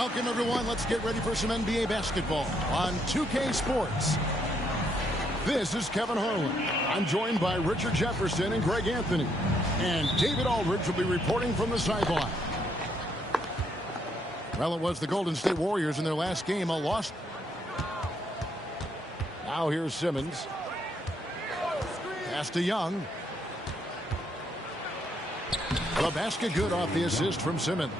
Welcome, everyone. Let's get ready for some NBA basketball on 2K Sports. This is Kevin Harlan. I'm joined by Richard Jefferson and Greg Anthony. And David Aldridge will be reporting from the sideline. Well, it was the Golden State Warriors in their last game, a loss. Now here's Simmons. Pass to Young. The basket good off the assist from Simmons.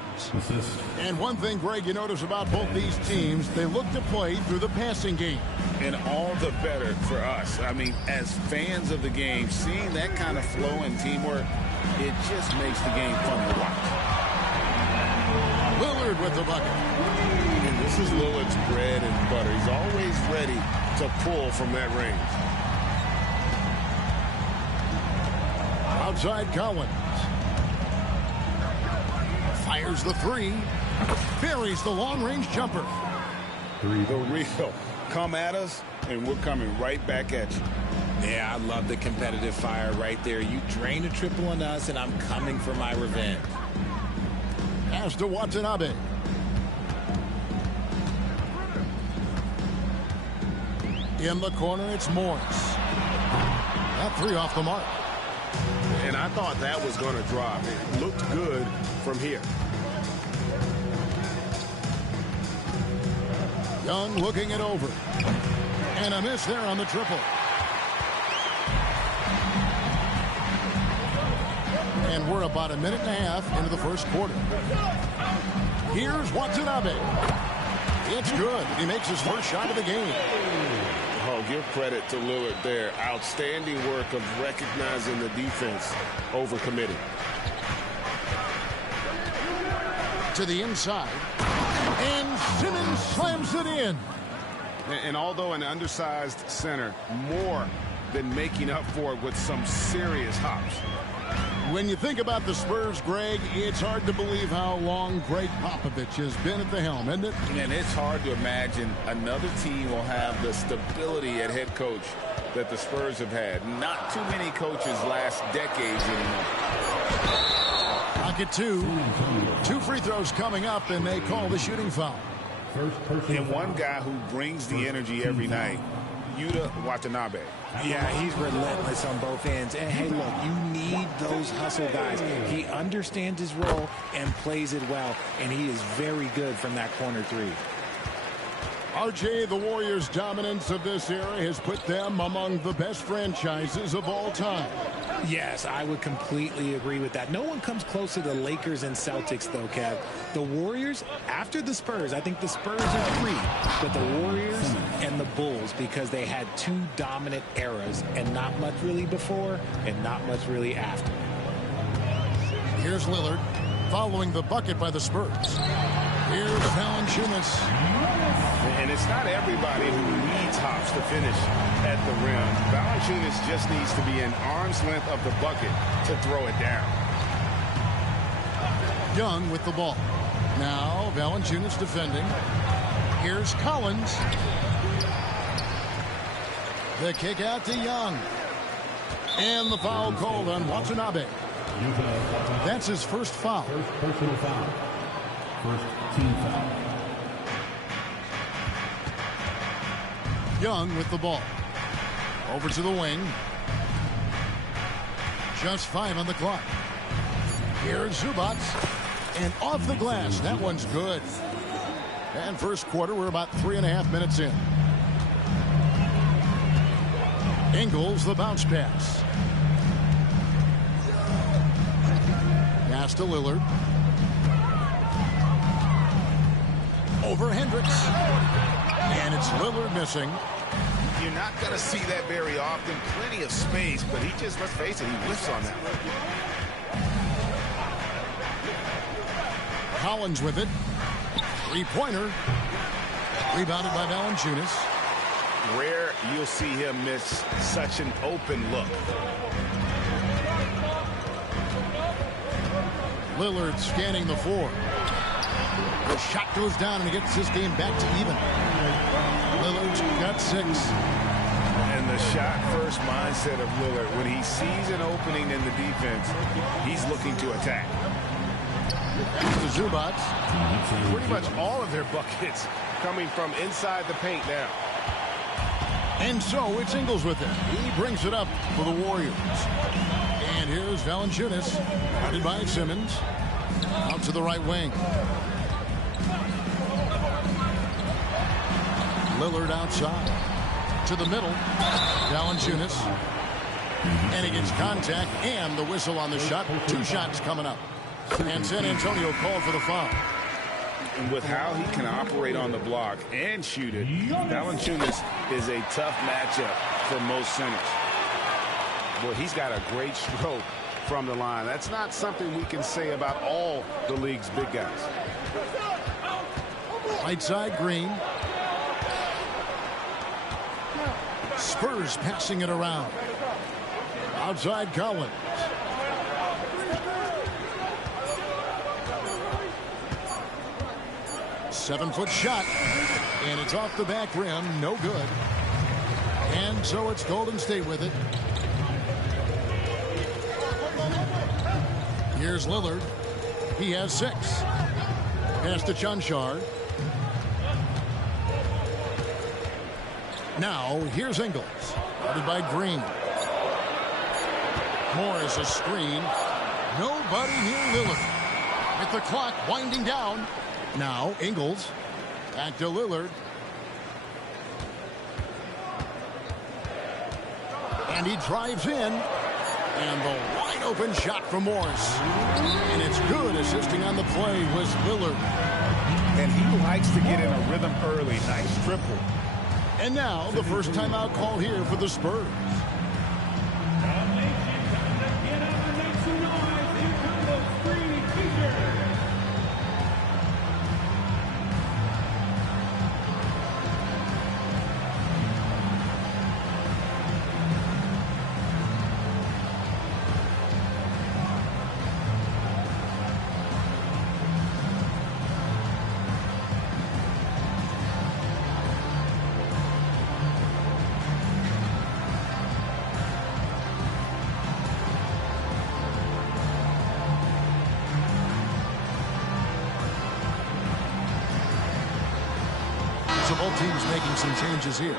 And one thing, Greg, you notice about both these teams, they look to play through the passing game. And all the better for us. I mean, as fans of the game, seeing that kind of flow and teamwork, it just makes the game fun to watch. Lillard with the bucket. And this is Lillard's bread and butter. He's always ready to pull from that range. Outside Collins. Fires the three. Buries the long-range jumper. The real. Come at us, and we're coming right back at you. Yeah, I love the competitive fire right there. You drain a triple on us, and I'm coming for my revenge. Pass to Watanabe. In the corner, it's Morris. That three off the mark. And I thought that was going to drop. It looked good from here. Young looking it over. And a miss there on the triple. And we're about a minute and a half into the first quarter. Here's Watanabe. It's good. He makes his first shot of the game. Oh, give credit to Lillard there. Outstanding work of recognizing the defense over committing. To the inside. And Simmons slams it in. And although an undersized center, more than making up for it with some serious hops. When you think about the Spurs, Greg, it's hard to believe how long Greg Popovich has been at the helm, isn't it? And it's hard to imagine another team will have the stability at head coach that the Spurs have had. Not too many coaches last decades anymore. Pocket two free throws coming up, and they call the shooting foul. And one guy who brings the energy every night, Yuta Watanabe. Yeah, he's relentless on both ends. And, hey, look, you need those hustle guys. He understands his role and plays it well, and he is very good from that corner three. RJ, the Warriors' dominance of this era has put them among the best franchises of all time. Yes, I would completely agree with that. No one comes close to the Lakers and Celtics, though, Kev. The Warriors, after the Spurs, I think the Spurs are three, but the Warriors and the Bulls, because they had two dominant eras and not much really before and not much really after. Here's Lillard following the bucket by the Spurs. Here's Valanciunas. And it's not everybody who needs hops to finish at the rim. Valanciunas just needs to be an arm's length of the bucket to throw it down. Young with the ball. Now Valanciunas defending. Here's Collins. The kick out to Young. And the foul called on Watanabe. That's his first foul. First personal foul. First team foul. Young with the ball. Over to the wing. Just 5 on the clock. Here's Zubac. And off the glass. That one's good. And first quarter, we're about 3.5 minutes in. Ingles, the bounce pass. Pass to Lillard. Over Hendricks. And it's Lillard missing. You're not going to see that very often. Plenty of space, but he just, let's face it, he whiffs on that one. Collins with it. Three-pointer. Rebounded by Valanciunas. Rare you'll see him miss such an open look. Lillard scanning the floor. The shot goes down and he gets this game back to even. Lillard's got 6. And the shot-first mindset of Lillard, when he sees an opening in the defense, he's looking to attack. To Zubac. Pretty much all of their buckets coming from inside the paint now. And so it's Ingles with it. He brings it up for the Warriors. And here's Valanciunas, guarded by Simmons. Out to the right wing. Lillard outside. To the middle. Valanciunas. And he gets contact and the whistle on the shot. 2 shots coming up. And San Antonio called for the foul. And with how he can operate on the block and shoot it, Valanciunas is a tough matchup for most centers. Well, he's got a great stroke from the line. That's not something we can say about all the league's big guys. Right side, Green. Spurs passing it around. Outside, Collins. Seven-foot shot, and it's off the back rim, no good. And so it's Golden State with it. Here's Lillard. He has 6. Pass to Chunchard. Now, here's Ingles. Guarded by Green. Morris a screen. Nobody near Lillard. With the clock winding down. Now, Ingles. Back to Lillard. And he drives in. And the wide open shot from Morris. And it's good. Assisting on the play was Lillard. And he likes to get in a rhythm early. Nice triple. And now, the first timeout call here for the Spurs. Both teams making some changes here.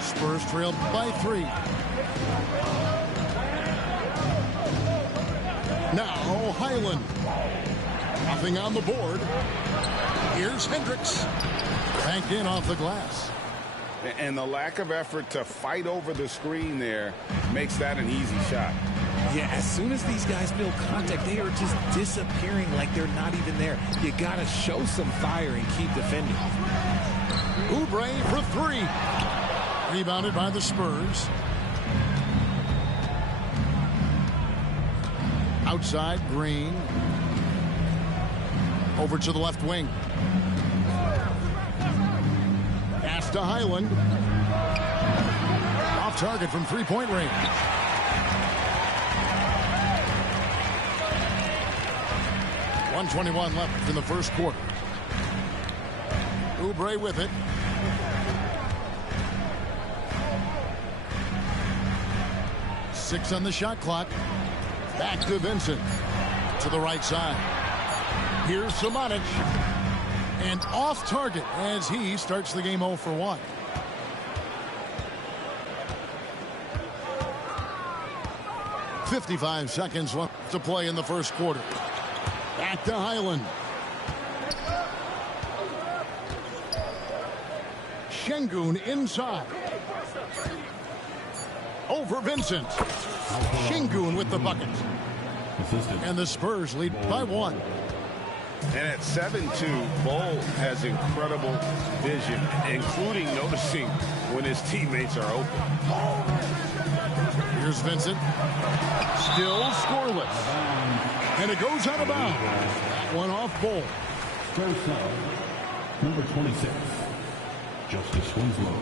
Spurs trailed by 3. Now Highland. Nothing on the board. Here's Hendricks. Banked in off the glass. And the lack of effort to fight over the screen there makes that an easy shot. Yeah, as soon as these guys feel contact, they are just disappearing like they're not even there. You got to show some fire and keep defending. Oubre for 3. Rebounded by the Spurs. Outside, Green. Over to the left wing. Pass to Highland. Off target from 3-point range. .121 left in the first quarter. Oubre with it. Six on the shot clock. Back to Vincent. To the right side. Here's Samanic. And off target as he starts the game 0 for 1. .55 seconds left to play in the first quarter. Back to Highland. Şengün inside. Over Vincent. Şengün with the bucket. And the Spurs lead by 1. And at 7-2, Bol has incredible vision, including noticing when his teammates are open. Here's Vincent. Still scoreless. And it goes out of bounds. That one off Bol. Spurs sub, number 26, Justice Winslow.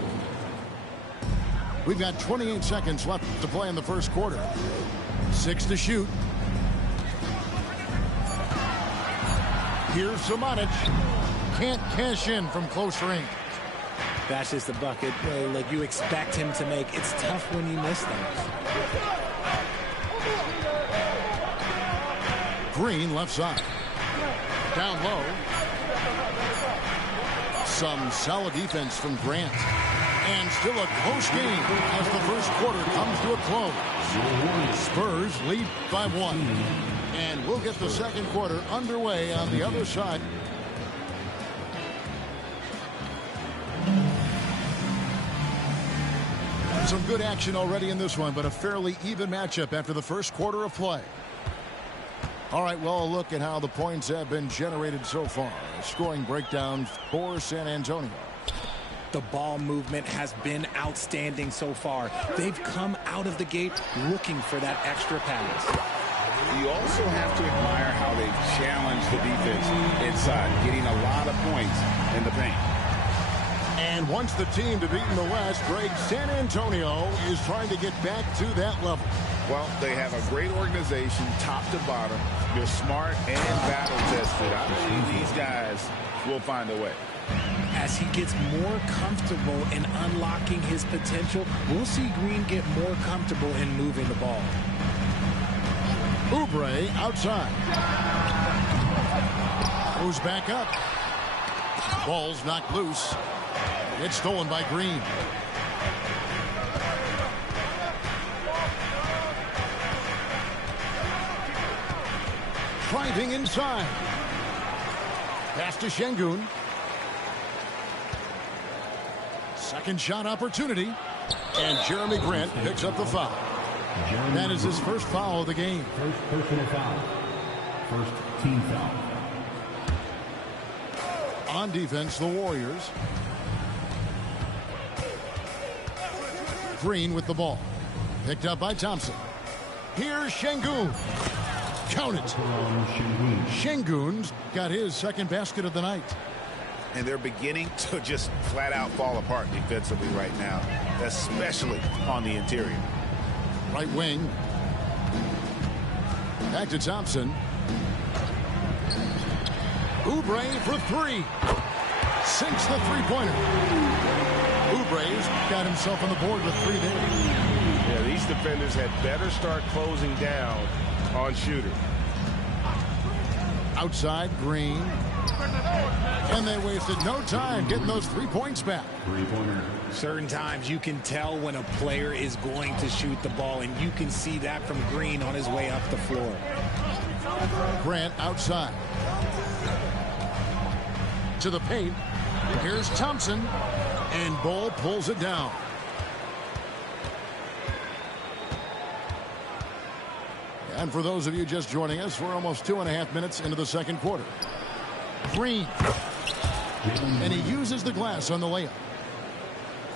We've got 28 seconds left to play in the first quarter. 6 to shoot. Here's Samanic. Can't cash in from close range. That's just the bucket like you expect him to make. It's tough when you miss those. Green left side. Down low. Some solid defense from Grant. And still a close game as the first quarter comes to a close. Spurs lead by 1. And we'll get the second quarter underway on the other side. Some good action already in this one, but a fairly even matchup after the first quarter of play. All right, well, a look at how the points have been generated so far. A scoring breakdown for San Antonio. The ball movement has been outstanding so far. They've come out of the gate looking for that extra pass. You also have to admire how they've challenged the defense inside, getting a lot of points in the paint. And once the team to beat in the West, Greg, San Antonio is trying to get back to that level. Well, they have a great organization, top to bottom. They're smart and battle-tested. I believe these guys will find a way. As he gets more comfortable in unlocking his potential, we'll see Green get more comfortable in moving the ball. Oubre outside. Goes back up. Ball's knocked loose. It's stolen by Green. Driving inside. Pass to Şengün. Second shot opportunity. And Jeremy Grant picks up the foul. That is his first foul of the game. First personal foul. First team foul. On defense, the Warriors. Green with the ball. Picked up by Thompson. Here's Şengün. Count it. Şengün's got his second basket of the night. And they're beginning to just flat out fall apart defensively right now, especially on the interior. Right wing. Back to Thompson. Oubre for 3. Sinks the three-pointer. Oubre's got himself on the board with 3 there. Yeah, these defenders had better start closing down on shooter. Outside, Green. And they wasted no time getting those 3 points back. Three-pointer. Certain times you can tell when a player is going to shoot the ball, and you can see that from Green on his way up the floor. Grant outside. To the paint. Here's Thompson. And Ball pulls it down. And for those of you just joining us, we're almost 2.5 minutes into the second quarter. Green. And he uses the glass on the layup.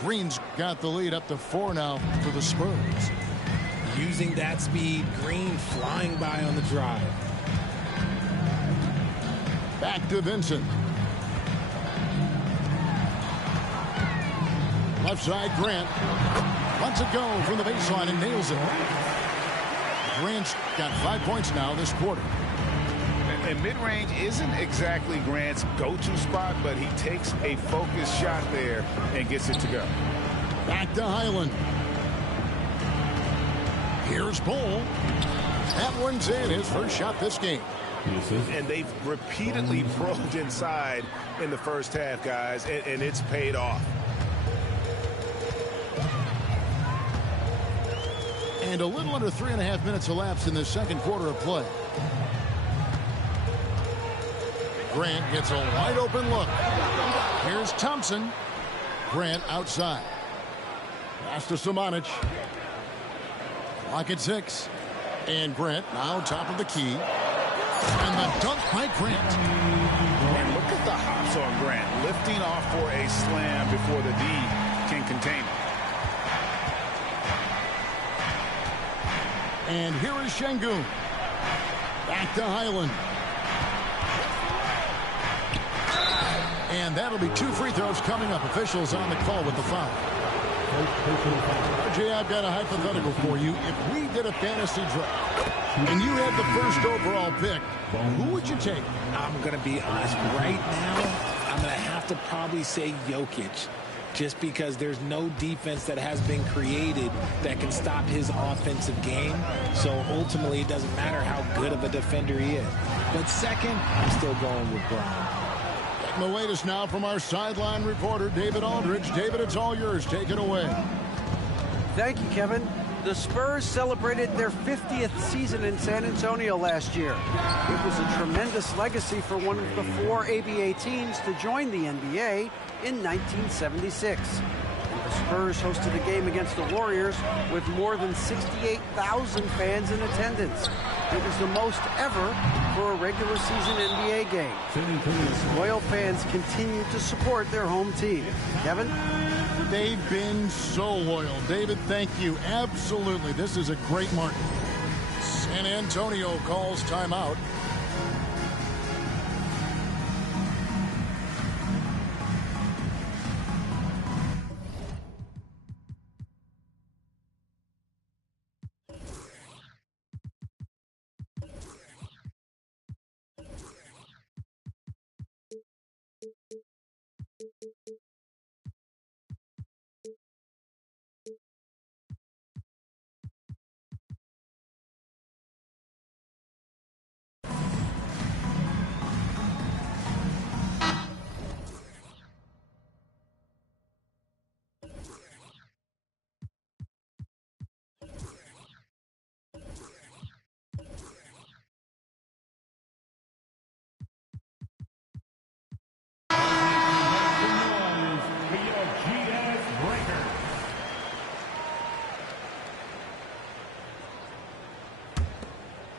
Green's got the lead up to 4 now for the Spurs. Using that speed, Green flying by on the drive. Back to Vincent. Left side, Grant. Lets it go from the baseline and nails it. Grant's got 5 points now this quarter. And mid-range isn't exactly Grant's go-to spot, but he takes a focused shot there and gets it to go. Back to Highland. Here's Bull. That one's in, his first shot this game. And they've repeatedly probed inside in the first half, guys, and it's paid off. And a little under 3.5 minutes elapsed in the second quarter of play. Grant gets a wide open look. Here's Thompson. Grant outside. Pass to Samanic. Clock at 6. And Grant now top of the key. And the dunk by Grant. And look at the hops on Grant, lifting off for a slam before the D can contain it. And here is Şengün. Back to Highland. And that'll be 2 free throws coming up. Officials on the call with the foul. RJ, I've got a hypothetical for you. If we did a fantasy draft and you had the first overall pick, who would you take? I'm going to be honest. Right now, I'm going to have to probably say Jokic. just because there's no defense that has been created that can stop his offensive game. So ultimately, it doesn't matter how good of a defender he is. But second, I'm still going with Brown. Getting the latest now from our sideline reporter, David Aldridge. David, it's all yours. Take it away. Thank you, Kevin. The Spurs celebrated their 50th season in San Antonio last year. It was a tremendous legacy for one of the 4 ABA teams to join the NBA in 1976. The Spurs hosted a game against the Warriors with more than 68,000 fans in attendance. It was the most ever for a regular season NBA game. These loyal fans continue to support their home team. Kevin? They've been so loyal. David, thank you. Absolutely. This is a great market. San Antonio calls timeout.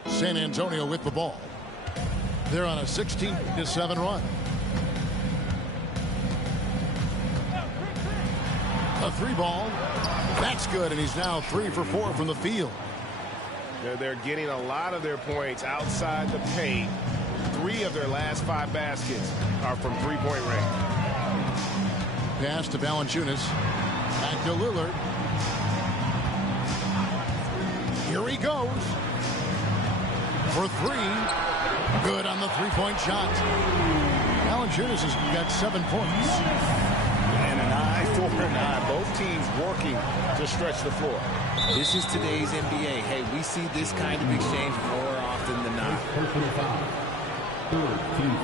San Antonio with the ball. They're on a 16-7 run. A 3 ball. That's good, and he's now 3 for 4 from the field. They're getting a lot of their points outside the paint. 3 of their last 5 baskets are from three-point range. Pass to Valanciunas. Back to Lillard. Here he goes. For 3. Good on the three-point shot. Valanciunas has got 7 points. And an eye for an eye. Both teams working to stretch the floor. This is today's NBA. Hey, we see this kind of exchange more often than not. Personal foul. Third team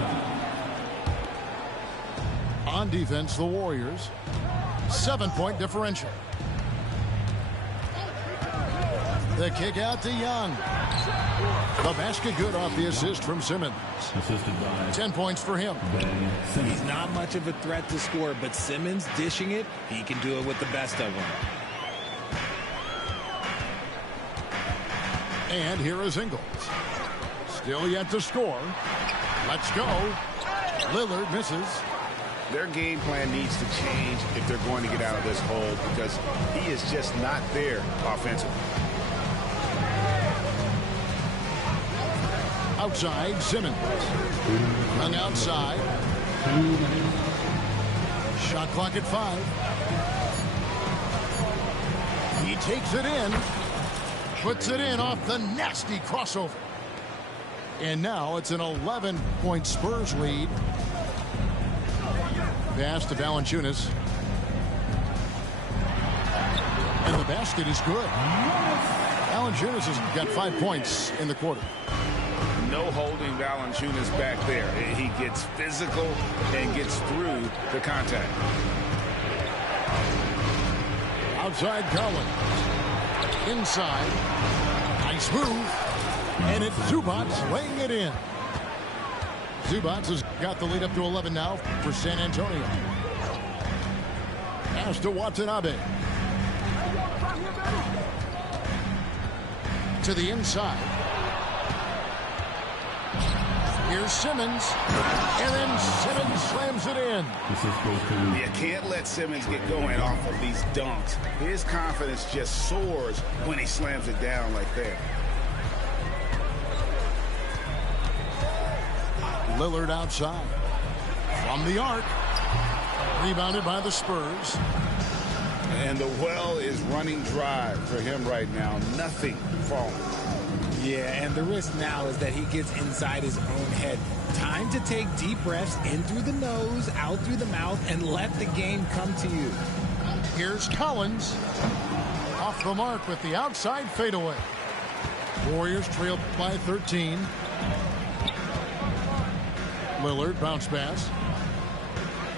foul. On defense, the Warriors. 7-point differential. The kick out to Young. The basket good off the assist from Simmons. Assisted by 10 points for him. He's not much of a threat to score, but Simmons dishing it, he can do it with the best of them. And here is Ingles. Still yet to score. Let's go. Lillard misses. Their game plan needs to change if they're going to get out of this hole because he is just not there offensively. Outside, Simmons. Hung outside. Shot clock at 5. He takes it in. Puts it in off the nasty crossover. And now it's an 11-point Spurs lead. Pass to Valanciunas. And the basket is good. Valanciunas has got 5 points in the quarter. No holding Valanciunas back there. He gets physical and gets through the contact. Outside Collins. Inside. Nice move. And it's Zubac laying it in. Zubac has got the lead up to 11 now for San Antonio. Pass to Watanabe. To the inside. Here's Simmons. And then Simmons slams it in. You can't let Simmons get going off of these dunks. His confidence just soars when he slams it down like that. Lillard outside. From the arc. Rebounded by the Spurs. And the well is running dry for him right now. Nothing falling. Yeah, and the risk now is that he gets inside his own head. Time to take deep breaths in through the nose, out through the mouth, and let the game come to you. Here's Collins. Off the mark with the outside fadeaway. Warriors trail by 13. Lillard bounce pass.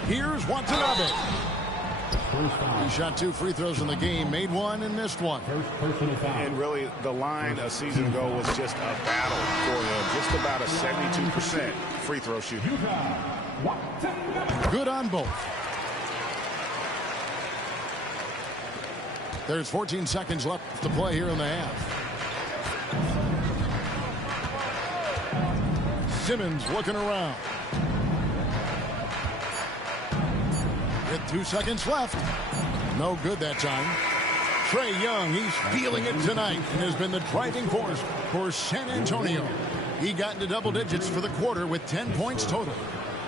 Here's Watanabe. He shot 2 free throws in the game, made 1 and missed 1. And really, the line a season ago was just a battle for him. Just about a 72% free throw shooter. Good on both. There's 14 seconds left to play here in the half. Simmons looking around. With 2 seconds left. No good that time. Trae Young, he's feeling it tonight and has been the driving force for San Antonio. He got into double digits for the quarter with 10 points total.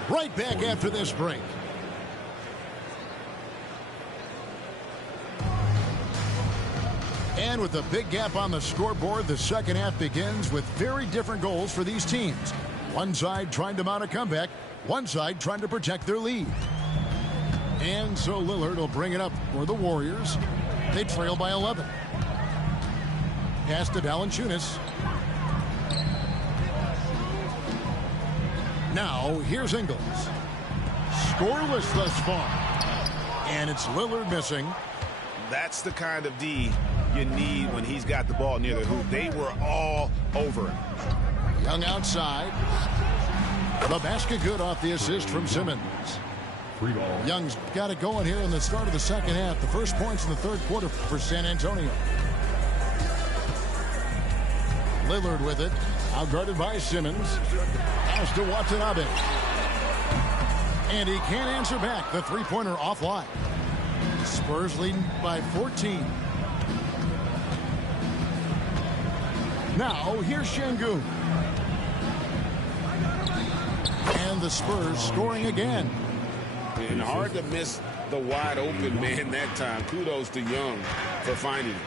Right back after this break. And with a big gap on the scoreboard, the second half begins with very different goals for these teams. One side trying to mount a comeback, one side trying to protect their lead. And so Lillard will bring it up for the Warriors. They trail by 11. Pass to Valanciunas. Now, here's Ingles. Scoreless thus far. And it's Lillard missing. That's the kind of D you need when he's got the ball near the hoop. They were all over him. Young outside. The basket good off the assist from Simmons. Young's got it going here in the start of the second half. The first points in the third quarter for San Antonio. Lillard with it. Outguarded by Simmons. Pass to Watanabe. And he can't answer back. The three-pointer offline. Spurs leading by 14. Now, here's Şengün. And the Spurs scoring again. And hard to miss the wide open man that time. Kudos to Young for finding it.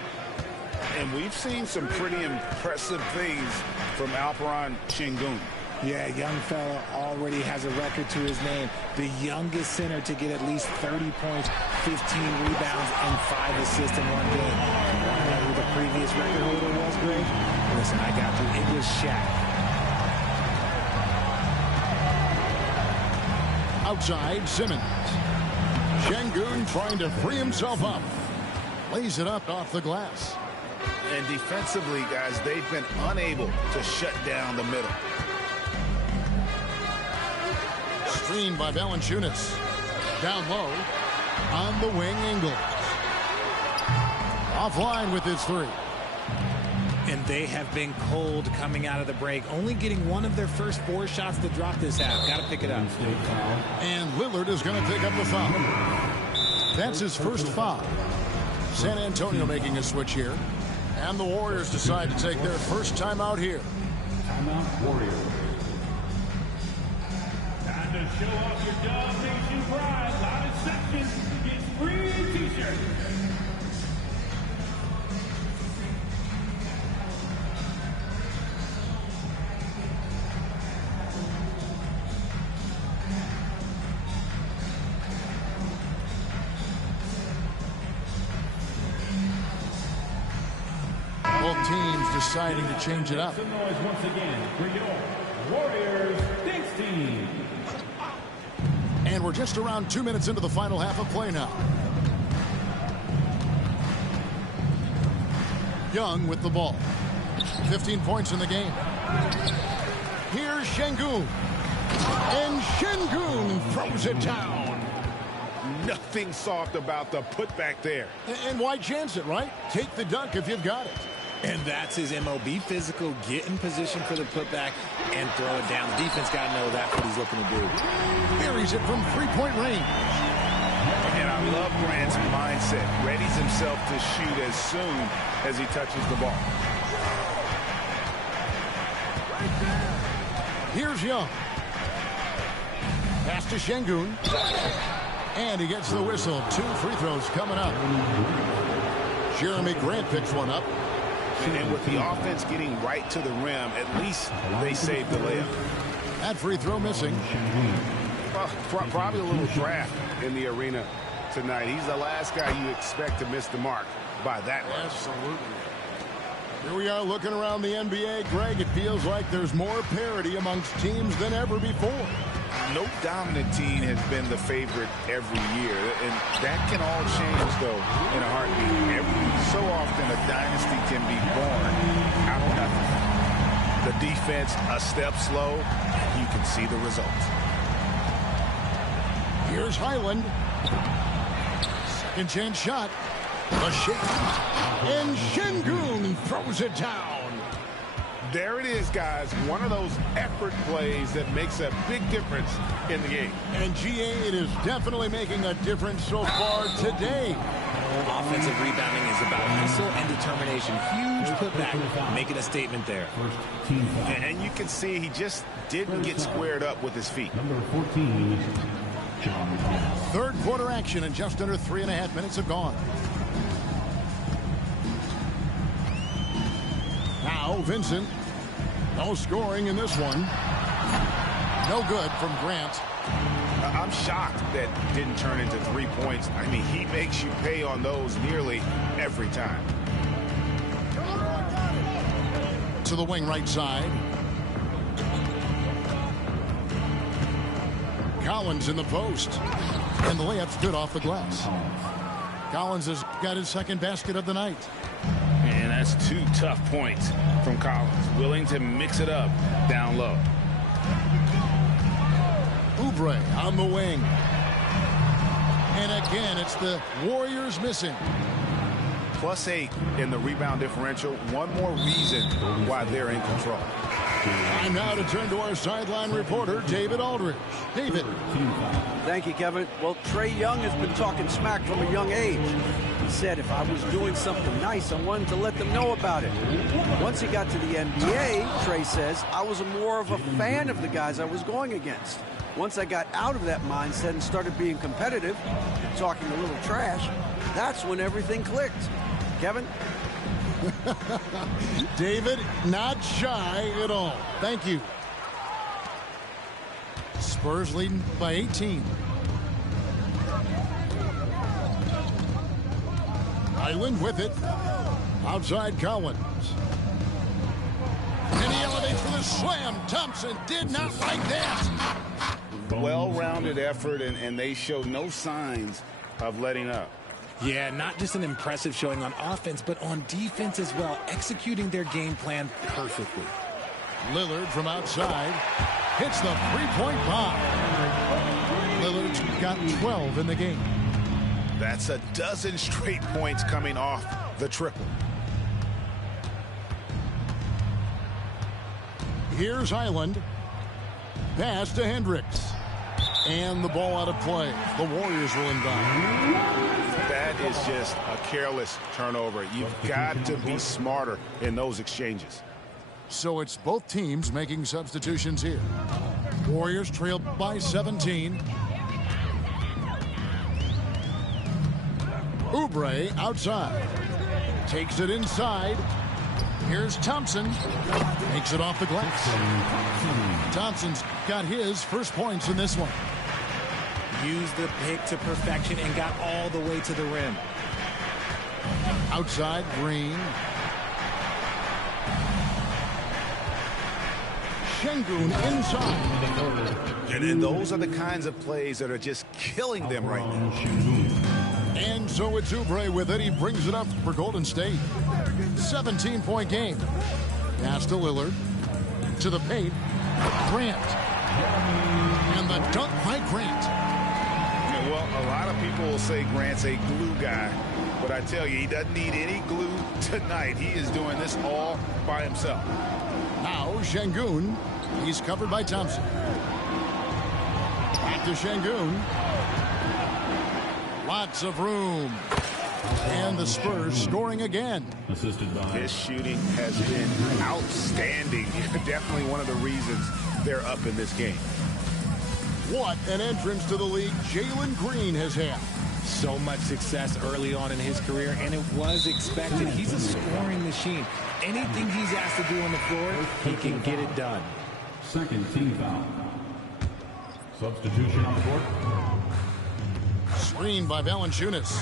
And we've seen some pretty impressive things from Alperen Şengün. Yeah, young fella already has a record to his name. The youngest center to get at least 30 points, 15 rebounds, and 5 assists in one game. You want to know who the previous record holder was, Greg? Listen, I got you. It was Shaq. Outside, Simmons. Şengün trying to free himself up. Lays it up off the glass. And defensively, guys, they've been unable to shut down the middle. Screened by Valanciunas. Down low. On the wing, Ingles. Offline with his three. And they have been cold coming out of the break. Only getting one of their first 4 shots to drop this half. Got to pick it up. And Lillard is going to pick up the foul. That's his first foul. San Antonio making a switch here. And the Warriors decide to take their first timeout here. Timeout, Warriors. Time to show off your Dub Nation pride. Loudest section gets free t-shirts. Both teams deciding to change it up. Some noise once again for your Warriors Thanks team. And we're just around 2 minutes into the final half of play now. Young with the ball. 15 points in the game. Here's Şengün. And Şengün throws it down. Nothing soft about the putback there. And why chance it, right? Take the dunk if you've got it. And that's his MO. Be physical, get in position for the putback, and throw it down. The defense got to know that's what he's looking to do. Buries it from three-point range. And I love Grant's mindset. Readies himself to shoot as soon as he touches the ball. Here's Young. Pass to Şengün. And he gets the whistle. 2 free throws coming up. Jeremy Grant picks one up. And with the offense getting right to the rim, at least they saved the layup. That free throw missing. Well, probably a little draft in the arena tonight. He's the last guy you expect to miss the mark by that much. Absolutely. Here we are looking around the NBA. Greg, it feels like there's more parity amongst teams than ever before. No dominant team has been the favorite every year, and that can all change, though, in a heartbeat. So often a dynasty can be born out of nothing. The defense a step slow, and you can see the results. Here's Highland. Second chance shot. A shake. And Şengün throws it down. There it is, guys. One of those effort plays that makes a big difference in the game. And GA, it is definitely making a difference so far today. Offensive rebounding is about hustle and determination. Huge putback, making a statement there. And you can see he just didn't get squared up with his feet. Number 14, John Thomas. Third quarter action, and just under 3.5 minutes have gone. Now Vincent. No scoring in this one. No good from Grant. I'm shocked that didn't turn into 3 points. I mean, he makes you pay on those nearly every time. To the wing right side. Collins in the post. And the layup's good off the glass. Collins has got his second basket of the night. And that's 2 tough points from Collins. Willing to mix it up down low. Oubre on the wing. And again, it's the Warriors missing. +8 in the rebound differential. One more reason why they're in control. Time now to turn to our sideline reporter, David Aldridge. David. Thank you, Kevin. Well, Trae Young has been talking smack from a young age. He said if I was doing something nice, I wanted to let them know about it. Once he got to the NBA, Trae says, I was more of a fan of the guys I was going against. Once I got out of that mindset and started being competitive, and talking a little trash, that's when everything clicked. Kevin? David, not shy at all. Thank you. Spurs leading by 18. Island with it. Outside Collins. And he elevates for the slam. Thompson did not like that. Well-rounded effort, and they show no signs of letting up. Yeah, not just an impressive showing on offense, but on defense as well, executing their game plan perfectly. Lillard from outside hits the three-point bomb. Lillard's got 12 in the game. That's a dozen straight points coming off the triple. Here's Highland. Pass to Hendricks. And the ball out of play. The Warriors will inbound. That is just a careless turnover. You've got to be smarter in those exchanges. So it's both teams making substitutions here. Warriors trail by 17. Oubre outside. Takes it inside. Here's Thompson. Makes it off the glass. Thompson's got his first points in this one. Used the pick to perfection and got all the way to the rim. Outside, Green. Şengün inside. And then those are the kinds of plays that are just killing them right now. And so it's Oubre with it. He brings it up for Golden State. 17-point game. Pass to Lillard. To the paint. Grant. And the dunk by Grant. Well, a lot of people will say Grant's a glue guy, but I tell you, he doesn't need any glue tonight. He is doing this all by himself. Now Şengün. He's covered by Thompson. Back to Şengün. Lots of room. And the Spurs scoring again. Assisted by His shooting has been outstanding. Definitely one of the reasons they're up in this game. What an entrance to the league Jalen Green has had. So much success early on in his career, and it was expected. He's a scoring machine. Anything he's asked to do on the floor, he can get it done. Second team foul. Substitution on the court. Screen by Valanciunas.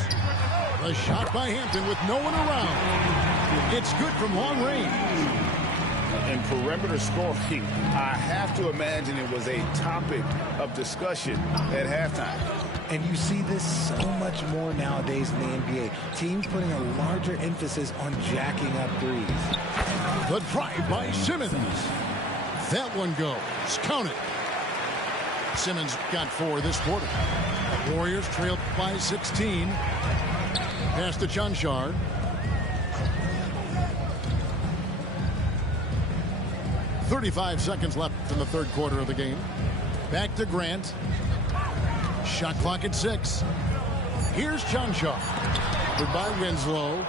A shot by Hampton with no one around. It's good from long range. And perimeter scoring, I have to imagine it was a topic of discussion at halftime. And you see this so much more nowadays in the NBA. Teams putting a larger emphasis on jacking up threes. The drive by Simmons. That one goes. Count it. Simmons got 4 this quarter. Warriors trailed by 16. Pass to Chanchard. .35 seconds left in the third quarter of the game. Back to Grant. Shot clock at 6. Here's Chanchard. Goodbye Winslow.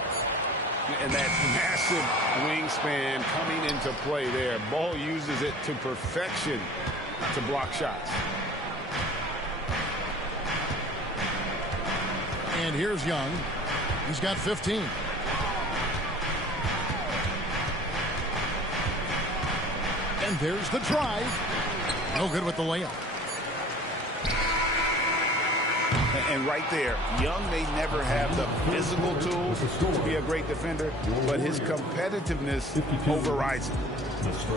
And that massive wingspan coming into play there. Ball uses it to perfection to block shots. And here's Young. He's got 15. And there's the drive. No good with the layup. And right there, Young may never have the physical tools to be a great defender, but his competitiveness overrides it.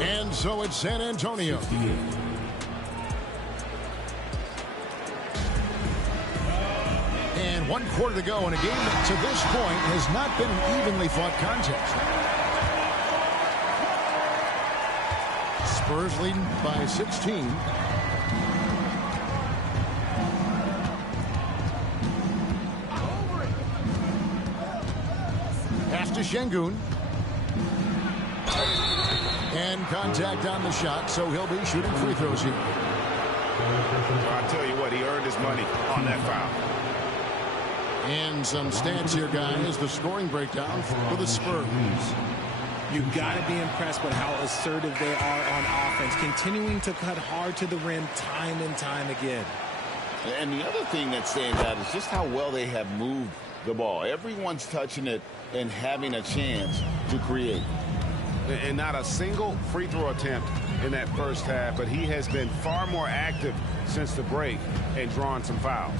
And so it's San Antonio. And 1 quarter to go in a game that to this point has not been an evenly fought contest. Spurs leading by 16. Pass to Şengün. And contact on the shot, so he'll be shooting free throws here. I'll tell you what, he earned his money on that foul. And some stats here, guys. The scoring breakdown for the Spurs. You've got to be impressed with how assertive they are on offense, continuing to cut hard to the rim time and time again. And the other thing that stands out is just how well they have moved the ball. Everyone's touching it and having a chance to create. And not a single free throw attempt in that first half, but he has been far more active since the break and drawn some fouls.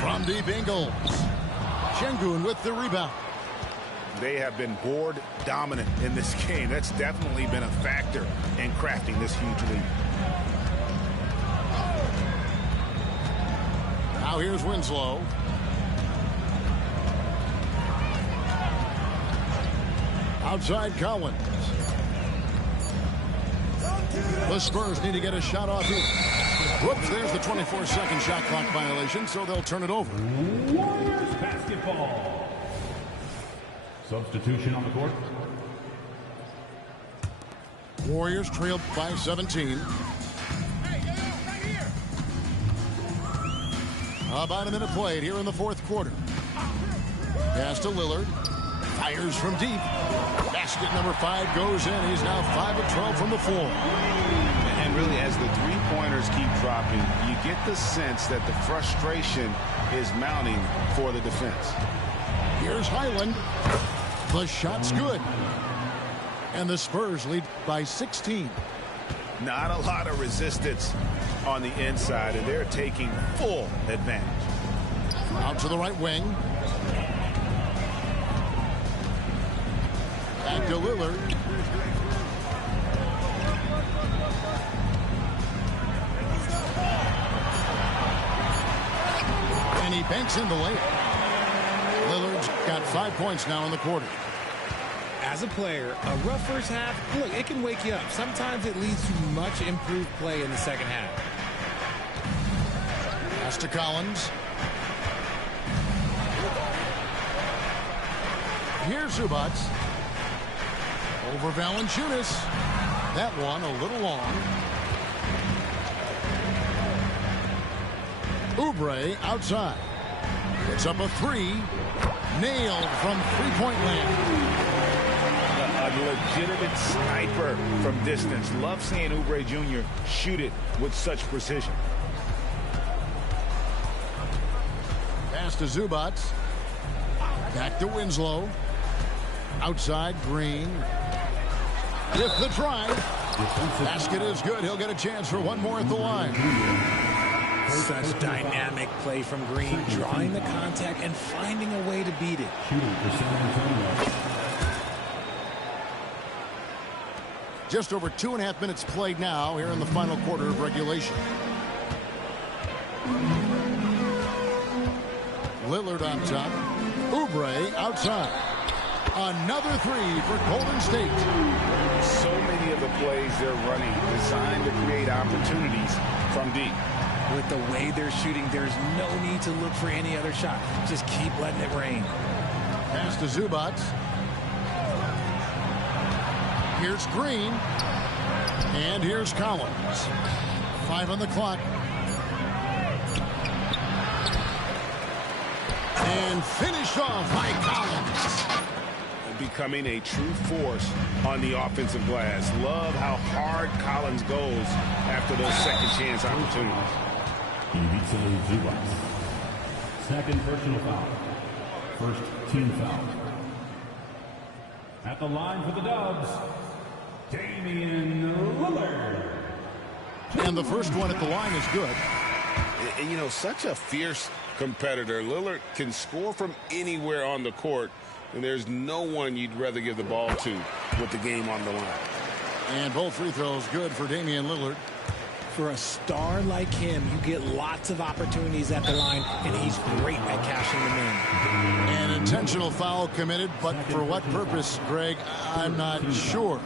From deep Ingles. Şengün with the rebound. They have been board dominant in this game. That's definitely been a factor in crafting this huge lead. Now here's Winslow. Outside Collins. The Spurs need to get a shot off here. Whoops, there's the 24-second shot clock violation, so they'll turn it over. Warriors basketball. Substitution on the court. Warriors trailed by 17. About a minute played here in the fourth quarter. Pass to Lillard. Fires from deep. Basket number 5 goes in. He's now 5 of 12 from the floor. And really, as the three-pointers keep dropping, you get the sense that the frustration is mounting for the defense. Here's Highland. The shot's good. And the Spurs lead by 16. Not a lot of resistance on the inside, and they're taking full advantage. Out to the right wing. Back to Lillard. And he banks in the layup. Lillard's got 5 points now in the quarter. As a player, a rough first half, look, it can wake you up. Sometimes it leads to much improved play in the second half. Pass to Collins. Here's Zubac. Over Valanciunas. That one a little long. Oubre outside. It's up a 3. Nailed from three-point land. A legitimate sniper from distance. Love seeing Oubre Jr. shoot it with such precision. Pass to Zubac. Back to Winslow. Outside Green. With the drive. Basket is good. He'll get a chance for one more at the line. Such dynamic play from Green, drawing the contact and finding a way to beat it. Just over 2.5 minutes played now here in the final quarter of regulation. Lillard on top. Oubre outside. Another three for Golden State. So many of the plays they're running designed to create opportunities from deep. With the way they're shooting, there's no need to look for any other shot. Just keep letting it rain. Pass to Zubac. Here's Green. And here's Collins. 5 on the clock. And finished off by Collins. Becoming a true force on the offensive glass. Love how hard Collins goes after those second chance opportunities. Second personal foul. First team foul. At the line for the Dubs, Damian Lillard. And the first one at the line is good. And, you know, such a fierce competitor. Lillard can score from anywhere on the court, and there's no one you'd rather give the ball to with the game on the line. And both free throws good for Damian Lillard. For a star like him, you get lots of opportunities at the line, and he's great at cashing them in. An intentional foul committed, but for what purpose, Greg, I'm not sure.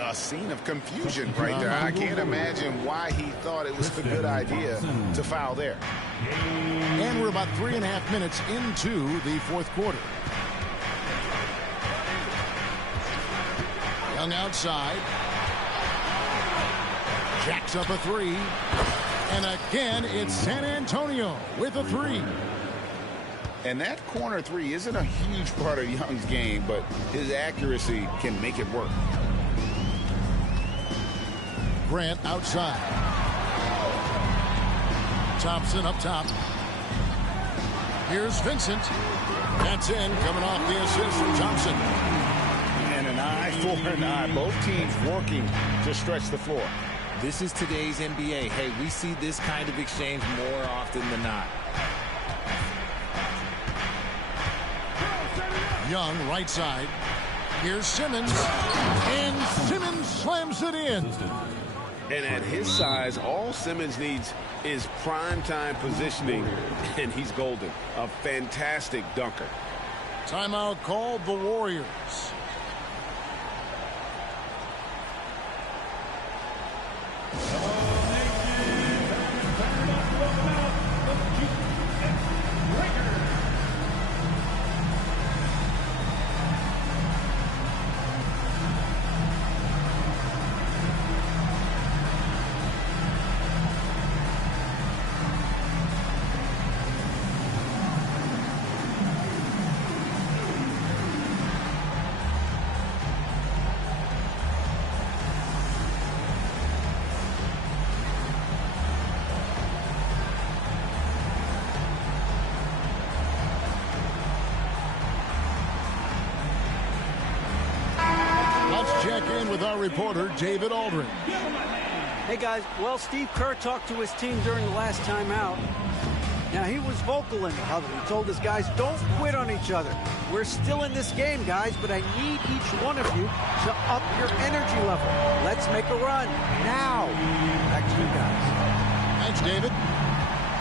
A scene of confusion right there. I can't imagine why he thought it was a good idea to foul there. And we're about 3.5 minutes into the fourth quarter. Young outside. Jacks up a three. And again, it's San Antonio with a three. And that corner three isn't a huge part of Young's game, but his accuracy can make it work. Grant outside. Thompson up top. Here's Vincent. That's in, coming off the assist from Thompson. And an eye for an eye. Both teams working to stretch the floor. This is today's NBA. Hey, we see this kind of exchange more often than not. Young, right side. Here's Simmons. And Simmons slams it in. And at his size, all Simmons needs is prime-time positioning, and he's golden. A fantastic dunker. Timeout called the Warriors. Check in with our reporter, David Aldridge. Hey, guys. Well, Steve Kerr talked to his team during the last timeout. Now, he was vocal in the huddle. He told his guys, don't quit on each other. We're still in this game, guys, but I need each one of you to up your energy level. Let's make a run now. Back to you guys. Thanks, David.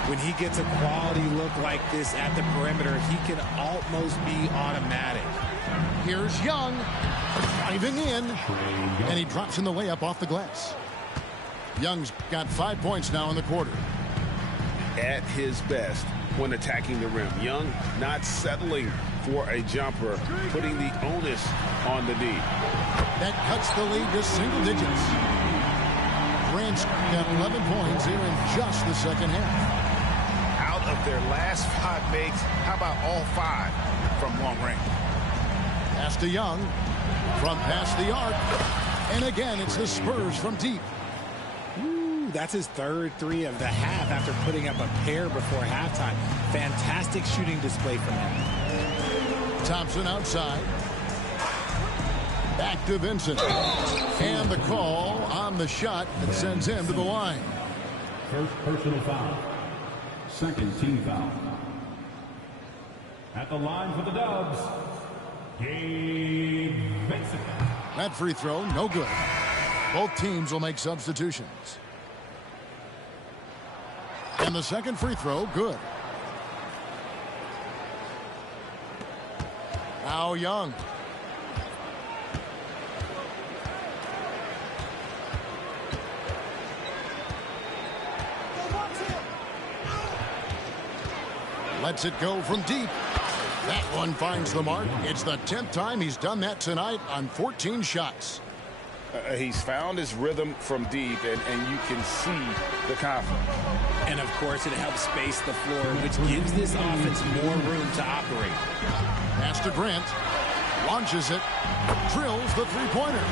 When he gets a quality look like this at the perimeter, he can almost be automatic. Here's Young. Driving in, and he drops in the layup off the glass. Young's got 5 points now in the quarter. At his best when attacking the rim. Young not settling for a jumper, putting the onus on the D. That cuts the lead to single digits. Grant's got 11 points here in just the second half. Out of their last 5 makes, how about all 5 from long range? Pass to Young. From past the arc. And again, it's the Spurs from deep. Ooh, that's his third three of the half after putting up a pair before halftime. Fantastic shooting display from him. Thompson outside. Back to Vincent. And the call on the shot that sends him to the line. First personal foul. Second team foul. At the line for the Dubs, Gabe Vincent. That free throw, no good. Both teams will make substitutions. And the second free throw, good. Now Young. Lets it go from deep. That one finds the mark. It's the 10th time he's done that tonight on 14 shots. He's found his rhythm from deep, and you can see the confidence. And, of course, it helps space the floor, which gives this offense more room to operate. Pass to Grant. Launches it. Drills the three-pointer.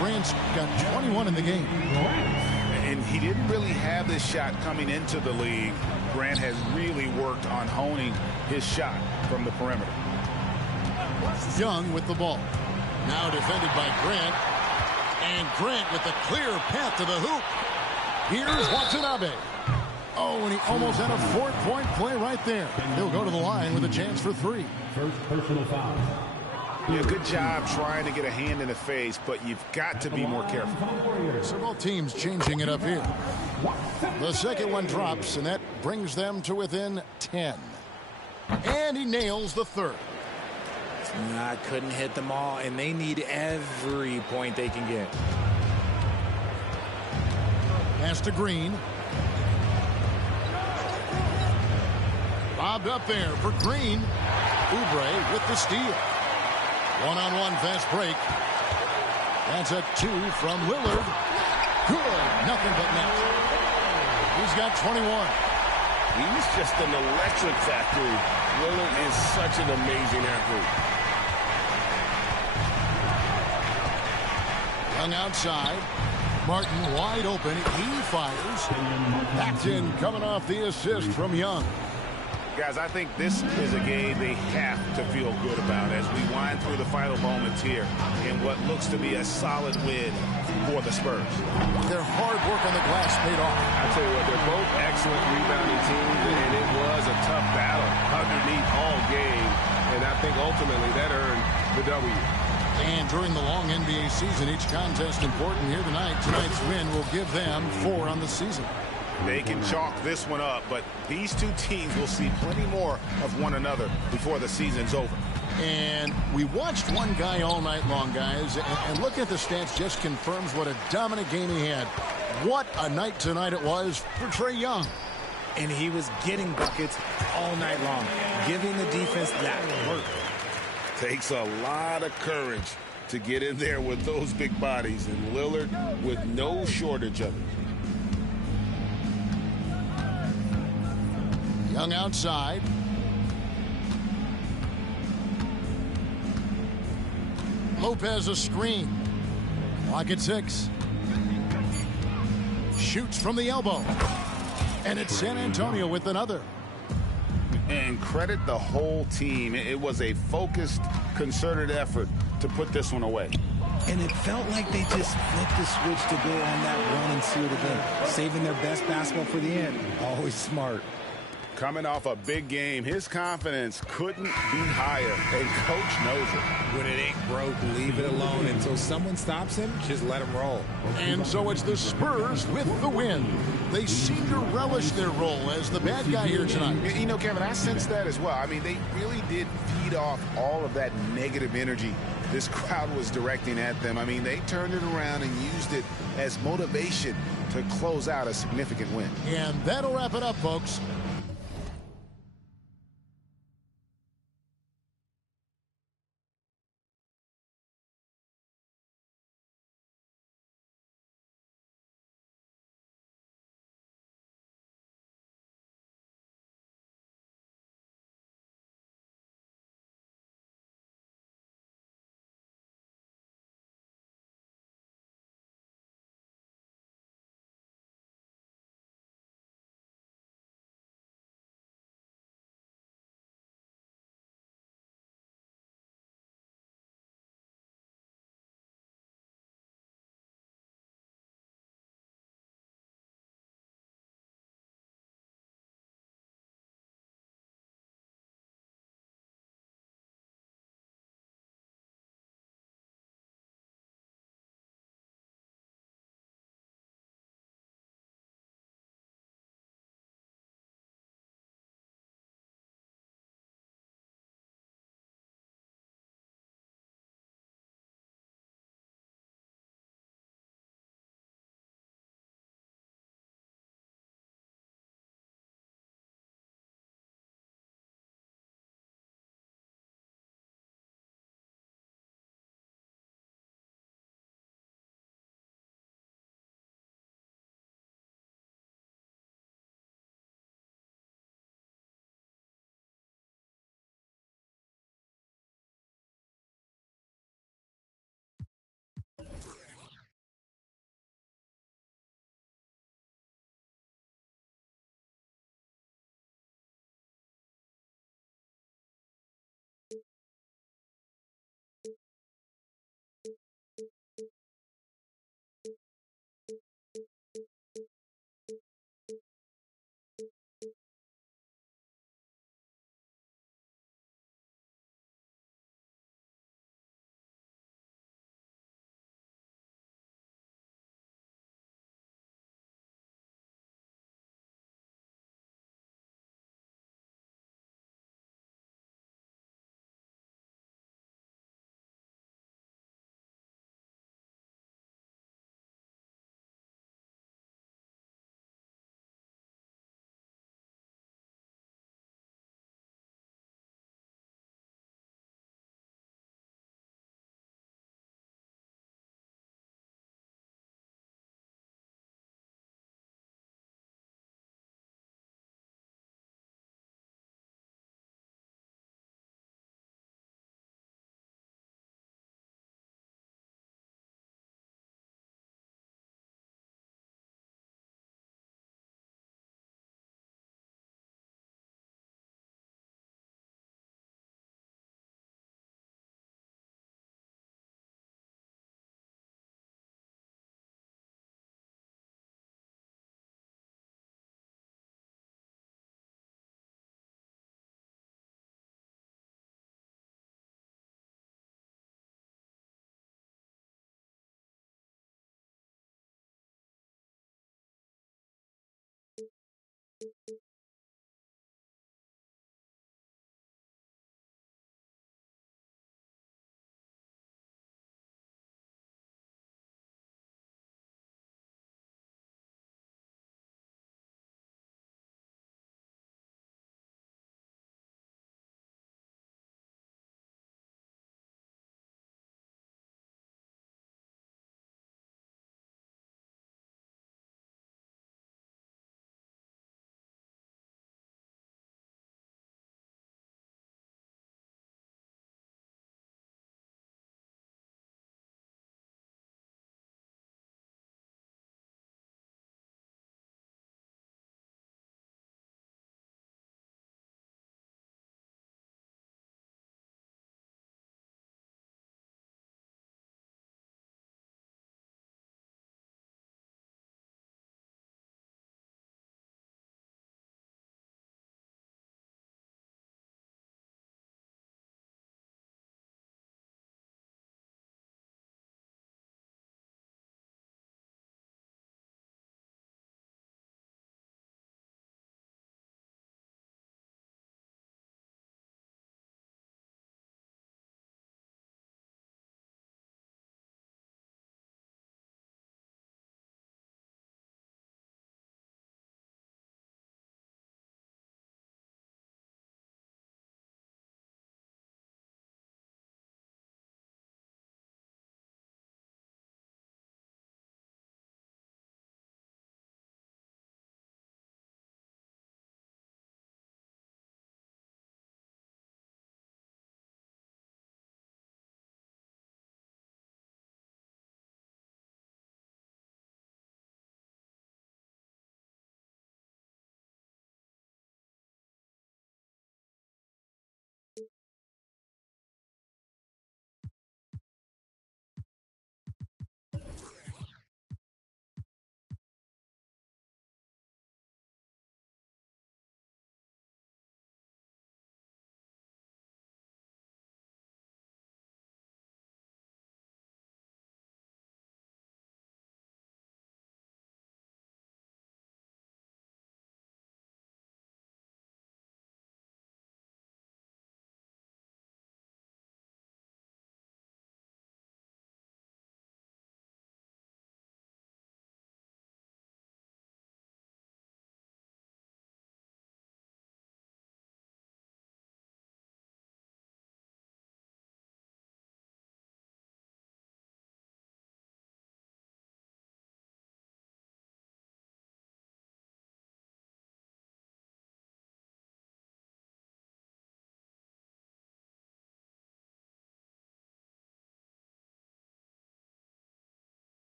Grant's got 21 in the game. And he didn't really have this shot coming into the league. Grant has really worked on honing his shot from the perimeter. Young with the ball. Now defended by Grant. And Grant with the clear path to the hoop. Here's Watanabe. Oh, and he almost had a four-point play right there. He'll go to the line with a chance for three. First personal foul. Yeah, good job trying to get a hand in the face, but you've got to be more careful. So both teams changing it up here. The second one drops, and that brings them to within 10. And he nails the third. Couldn't hit them all, and they need every point they can get. Pass to Green. Lobbed up there for Green. Oubre with the steal. One-on-one fast break. That's a two from Lillard. Good. Nothing but net. He's got 21. He's just an electric factory. Lillard is such an amazing athlete. Young outside. Martin wide open. He fires. Paxton coming off the assist from Young. Guys, I think this is a game they have to feel good about as we wind through the final moments here in what looks to be a solid win for the Spurs. Their hard work on the glass paid off. I tell you what, they're both excellent rebounding teams, and it was a tough battle underneath all game, and I think ultimately that earned the W. And during the long NBA season, each contest important here tonight. Tonight's win will give them 4 on the season. They can chalk this one up, but these two teams will see plenty more of one another before the season's over. And we watched one guy all night long, guys, and looking at the stats just confirms what a dominant game he had. What a night tonight it was for Trae Young. And he was getting buckets all night long, giving the defense that work. Takes a lot of courage to get in there with those big bodies, and Lillard with no shortage of it. Young outside. Lopez a screen. Clock at 6. Shoots from the elbow. And it's San Antonio with another. And credit the whole team. It was a focused, concerted effort to put this one away. And it felt like they just flipped the switch to go on that run and seal the game, saving their best basketball for the end. Always smart. Coming off a big game, his confidence couldn't be higher, and Coach knows it. When it ain't broke, leave it alone until someone stops him. Just let him roll. And so it's the Spurs with the win. They seem to relish their role as the bad guy here tonight. You know, Kevin, I sense that as well. I mean, they really did feed off all of that negative energy this crowd was directing at them. I mean, they turned it around and used it as motivation to close out a significant win. And that'll wrap it up, folks.